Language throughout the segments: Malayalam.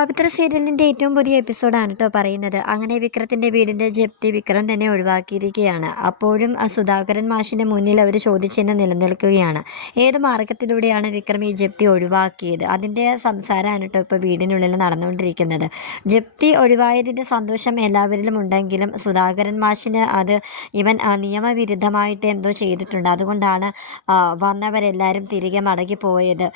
പവിത്ര സീരിയലിന്റെ ഏറ്റവും പുതിയ എപ്പിസോഡാണ് കേട്ടോ പറയുന്നത്. അങ്ങനെ വിക്രത്തിന്റെ വീടിന്റെ ജപ്തി വിക്രം തന്നെ ഒഴിവാക്കിയിരിക്കുകയാണ്. അപ്പോഴും സുധാകരൻ മാഷിന്റെ മുന്നിൽ അവർ ചോദിച്ചെന്ന് നിലനിൽക്കുകയാണ്. ഏത് മാർഗത്തിലൂടെയാണ് വിക്രം ഈ ജപ്തി ഒഴിവാക്കിയത്? അതിന്റെ സംസാരമാണ് കേട്ടോ ഇപ്പോൾ വീടിനുള്ളിൽ നടന്നുകൊണ്ടിരിക്കുന്നത്. ജപ്തി ഒഴിവായതിന്റെ സന്തോഷം എല്ലാവരിലും ഉണ്ടെങ്കിലും സുധാകരൻ മാഷിന് അത് ഇവൻ നിയമവിരുദ്ധമായിട്ട് എന്തോ ചെയ്തിട്ടുണ്ട്. അതുകൊണ്ടാണ് വന്നവരെല്ലാവരും തിരികെ മടങ്ങി പോയത്.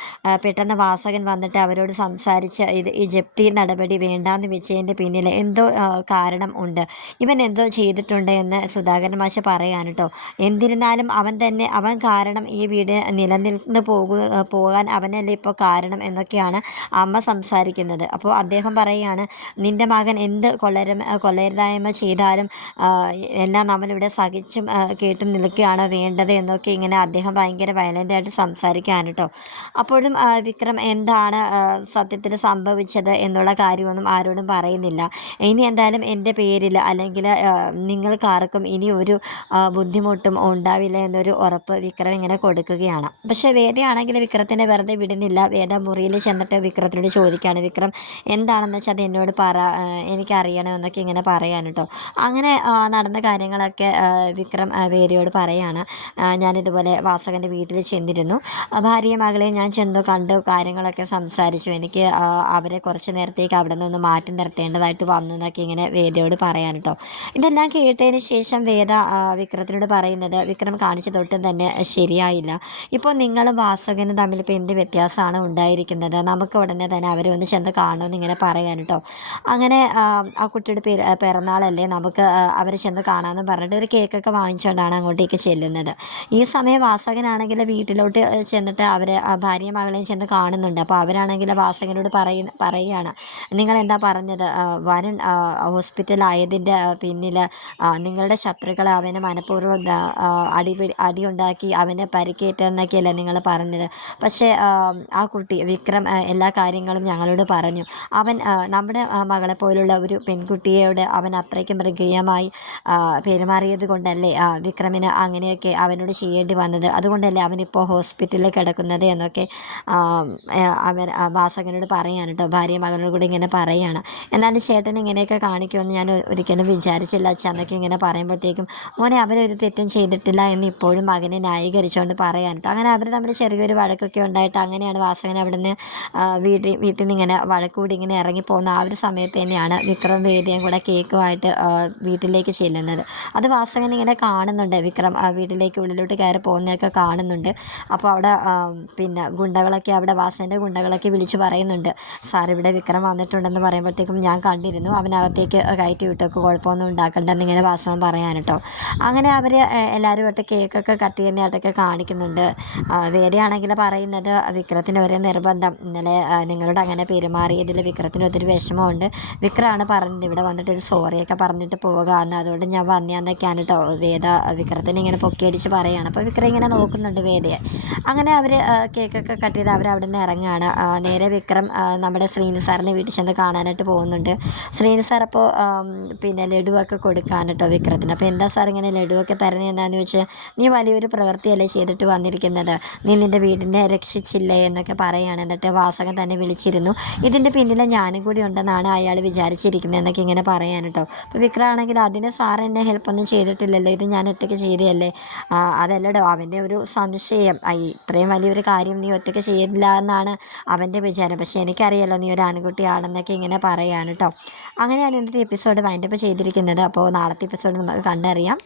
പെട്ടെന്ന് വാസകൻ വന്നിട്ട് അവരോട് സംസാരിച്ച് ഇത് ഈ ജപ്തി നടപടി വേണ്ടാന്ന് വെച്ചതിന്റെ പിന്നിൽ എന്തോ കാരണം ഉണ്ട്. ഇവൻ എന്തോ ചെയ്തിട്ടുണ്ട് എന്ന് സുധാകരൻ മാഷ പറയാൻ കേട്ടോ എന്നിരുന്നാലും അവൻ തന്നെ അവൻ കാരണം ഈ വീട് നിലനിന്ന് പോകുക പോകാൻ അവനല്ലേ ഇപ്പോൾ കാരണം എന്നൊക്കെയാണ് അമ്മ സംസാരിക്കുന്നത്. അപ്പോൾ അദ്ദേഹം പറയുകയാണ് നിന്റെ മകൻ എന്ത് കൊള്ളര കൊള്ളരുതായ്മ ചെയ്താലും എല്ലാം നമ്മളിവിടെ സഹിച്ചും കേട്ടും നിൽക്കുകയാണ് വേണ്ടത്? എന്നൊക്കെ ഇങ്ങനെ അദ്ദേഹം ഭയങ്കര വയലന്റായിട്ട് സംസാരിക്കാൻ കേട്ടോ അപ്പോഴും വിക്രം എന്താണ് സത്യത്തിൽ സംഭവിച്ചത്? എന്നുള്ള കാര്യമൊന്നും ആരോടും പറയുന്നില്ല. ഇനി എന്തായാലും എന്റെ പേരിൽ അല്ലെങ്കിൽ നിങ്ങൾക്കാർക്കും ഇനി ഒരു ബുദ്ധിമുട്ടും ഉണ്ടാവില്ല എന്നൊരു ഉറപ്പ് വിക്രം ഇങ്ങനെ കൊടുക്കുകയാണ്. പക്ഷേ വേദയാണെങ്കിൽ വിക്രത്തിനെ വെറുതെ വിടുന്നില്ല. വേദ മുറിയിൽ ചെന്നിട്ട് വിക്രത്തിനോട് ചോദിക്കുകയാണ് വിക്രം എന്താണെന്ന് വെച്ചാൽ അത് എന്നോട് പറ എനിക്കറിയണമെന്നൊക്കെ ഇങ്ങനെ പറയാൻ കേട്ടോ അങ്ങനെ നടന്ന കാര്യങ്ങളൊക്കെ വിക്രം വേദയോട് പറയാണ്. ഞാനിതുപോലെ വാസകന്റെ വീട്ടിൽ ചെന്നിരുന്നു. ഭാര്യയും മകളെയും ഞാൻ ചെന്നു കണ്ടു കാര്യങ്ങളൊക്കെ സംസാരിച്ചു. എനിക്ക് അവരെ കുറച്ച് നേരത്തേക്ക് അവിടെ നിന്ന് മാറ്റി നിർത്തേണ്ടതായിട്ട് വന്നു എന്നൊക്കെ ഇങ്ങനെ വേദയോട് പറയാൻ കേട്ടോ. ഇതെല്ലാം കേട്ടതിന് ശേഷം വേദ വിക്രത്തിനോട് പറയുന്നത് വിക്രം കാണിച്ച തൊട്ടും തന്നെ ശരിയായില്ല. ഇപ്പോൾ നിങ്ങളും വാസകനും തമ്മിൽ ഇപ്പോൾ എന്ത് വ്യത്യാസമാണ് ഉണ്ടായിരിക്കുന്നത്? നമുക്ക് ഉടനെ തന്നെ അവരെ ഒന്ന് ചെന്ന് കാണുമെന്ന് ഇങ്ങനെ പറയാൻ കേട്ടോ. അങ്ങനെ ആ കുട്ടിയുടെ പിറന്നാളല്ലേ നമുക്ക് അവരെ ചെന്ന് കാണാമെന്ന് പറഞ്ഞിട്ട് ഒരു കേക്കൊക്കെ വാങ്ങിച്ചുകൊണ്ടാണ് അങ്ങോട്ടേക്ക് ചെല്ലുന്നത്. ഈ സമയം വാസകനാണെങ്കിൽ വീട്ടിലോട്ട് ചെന്നിട്ട് അവരെ ഭാര്യയും മകളെയും ചെന്ന് കാണുന്നുണ്ട്. അപ്പോൾ അവരാണെങ്കിൽ വാസകനോട് പറയുന്ന പറയുകയാണ് നിങ്ങൾ എന്താ പറഞ്ഞത് വരുൺ ഹോസ്പിറ്റലായതിന്റെ പിന്നിൽ നിങ്ങളുടെ ശത്രുക്കളെ അവനെ മനഃപൂർവം അടി അടിയുണ്ടാക്കി അവനെ പരിക്കേറ്റെന്നൊക്കെയല്ലേ നിങ്ങൾ പറഞ്ഞത്. പക്ഷേ ആ കുട്ടി വിക്രം എല്ലാ കാര്യങ്ങളും ഞങ്ങളോട് പറഞ്ഞു. അവൻ നമ്മുടെ മകളെ പോലുള്ള ഒരു പെൺകുട്ടിയോട് അവൻ അത്രയ്ക്ക് മൃഗീയമായി പെരുമാറിയത് കൊണ്ടല്ലേ വിക്രമിന് അങ്ങനെയൊക്കെ അവനോട് ചെയ്യേണ്ടി വന്നത്. അതുകൊണ്ടല്ലേ അവനിപ്പോൾ ഹോസ്പിറ്റലിൽ കിടക്കുന്നത് എന്നൊക്കെ അവൻ വാസകനോട് പറയാൻ ഭാര്യ മകനോട് കൂടി ഇങ്ങനെ പറയുകയാണ് എന്നാലും ചേട്ടൻ ഇങ്ങനെയൊക്കെ കാണിക്കുമെന്ന് ഞാൻ ഒരിക്കലും വിചാരിച്ചില്ല. അച്ഛൻ എന്നൊക്കെ ഇങ്ങനെ പറയുമ്പോഴത്തേക്കും മോനെ അവരൊരു തെറ്റും ചെയ്തിട്ടില്ല എന്ന് ഇപ്പോഴും മകനെ ന്യായീകരിച്ചുകൊണ്ട് പറയാൻ അങ്ങനെ അവർ തമ്മിൽ ചെറിയൊരു വഴക്കൊക്കെ ഉണ്ടായിട്ട് അങ്ങനെയാണ് വാസകൻ അവിടെ നിന്ന് വീട്ടിൽ വീട്ടിൽ നിന്ന് ഇങ്ങനെ വഴക്കൂടി ഇങ്ങനെ ഇറങ്ങിപ്പോകുന്ന ആ ഒരു സമയത്ത് തന്നെയാണ് വിക്രം വേദിയും കൂടെ കേക്കുമായിട്ട് വീട്ടിലേക്ക് ചെല്ലുന്നത്. അത് വാസകൻ ഇങ്ങനെ കാണുന്നുണ്ട്. വിക്രം വീട്ടിലേക്ക് ഉള്ളിലോട്ട് കയറി പോകുന്നതൊക്കെ കാണുന്നുണ്ട്. അപ്പോൾ അവിടെ പിന്നെ ഗുണ്ടകളൊക്കെ അവിടെ വാസന്റെ ഗുണ്ടകളൊക്കെ വിളിച്ച് പറയുന്നുണ്ട്. സാർ ഇവിടെ വിക്രം വന്നിട്ടുണ്ടെന്ന് പറയുമ്പോഴത്തേക്കും ഞാൻ കണ്ടിരുന്നു. അവനകത്തേക്ക് കയറ്റി വിട്ടൊക്കെ കുഴപ്പമൊന്നും ഉണ്ടാക്കണ്ടെന്ന് ഇങ്ങനെ വാസവൻ പറയാൻ കേട്ടോ. അങ്ങനെ അവർ എല്ലാവരുമായിട്ട് കേക്കൊക്കെ കത്തി തന്നെയായിട്ടൊക്കെ കാണിക്കുന്നുണ്ട്. വേദയാണെങ്കിൽ പറയുന്നത് വിക്രത്തിന് ഒരേ നിർബന്ധം. ഇന്നലെ നിങ്ങളോട് അങ്ങനെ പെരുമാറിയതിൽ വിക്രത്തിന് ഒത്തിരി വിഷമമുണ്ട്. വിക്രമാണ് പറഞ്ഞത് ഇവിടെ വന്നിട്ട് ഒരു സോറിയൊക്കെ പറഞ്ഞിട്ട് പോകാമെന്ന് അതുകൊണ്ട് ഞാൻ വന്നയാന്നൊക്കെയാണ് കേട്ടോ വേദ വിക്രത്തിനെ ഇങ്ങനെ പൊക്കിയടിച്ച് പറയുകയാണ് അപ്പോൾ വിക്രം ഇങ്ങനെ നോക്കുന്നുണ്ട് വേദയെ. അങ്ങനെ അവർ കേക്കൊക്കെ കട്ട് ചെയ്ത് അവിടെ നിന്ന് ഇറങ്ങുകയാണ് നേരെ വിക്രം നമ്മുടെ ശ്രീനി സാറിനെ വീട്ടിൽ ചെന്ന് കാണാനായിട്ട് പോകുന്നുണ്ട്. ശ്രീനി സാർ അപ്പോൾ പിന്നെ ലഡുവൊക്കെ കൊടുക്കാൻ കേട്ടോ വിക്രത്തിന്. അപ്പോൾ എന്താ സാർ ഇങ്ങനെ ലഡുവൊക്കെ തരുന്നത് എന്താണെന്ന് വെച്ചാൽ നീ വലിയൊരു പ്രവൃത്തിയല്ലേ ചെയ്തിട്ട് വന്നിരിക്കുന്നത്? നീ നിന്റെ വീടിനെ രക്ഷിച്ചില്ലേ എന്നൊക്കെ പറയുകയാണ്. എന്നിട്ട് വാസകൻ തന്നെ വിളിച്ചിരുന്നു. ഇതിന്റെ പിന്നിൽ ഞാനും കൂടി ഉണ്ടെന്നാണ് അയാൾ വിചാരിച്ചിരിക്കുന്നത് എന്നൊക്കെ ഇങ്ങനെ പറയാൻ കേട്ടോ അപ്പോൾ വിക്രമാണെങ്കിൽ അതിന് സാർ എന്നെ ഹെൽപ്പൊന്നും ചെയ്തിട്ടില്ലല്ലോ. ഇത് ഞാൻ ഒറ്റയ്ക്ക് ചെയ്തതല്ലേ? അതല്ലടോ അവന്റെ ഒരു സംശയം. ഇത്രയും വലിയൊരു കാര്യം നീ ഒറ്റയ്ക്ക് ചെയ്തില്ല എന്നാണ് അവന്റെ വിചാരം. പക്ഷേ എനിക്കറിയാലോ നീ ഒരു ആൺകുട്ടിയാണെന്നൊക്കെ ഇങ്ങനെ പറയാൻ കേട്ടോ അങ്ങനെയാണ് ഇന്നത്തെ എപ്പിസോഡ് വൈൻഡപ്പ് ചെയ്തിരിക്കുന്നത്. അപ്പോൾ നാളത്തെ എപ്പിസോഡ് നമുക്ക് കണ്ടറിയാം.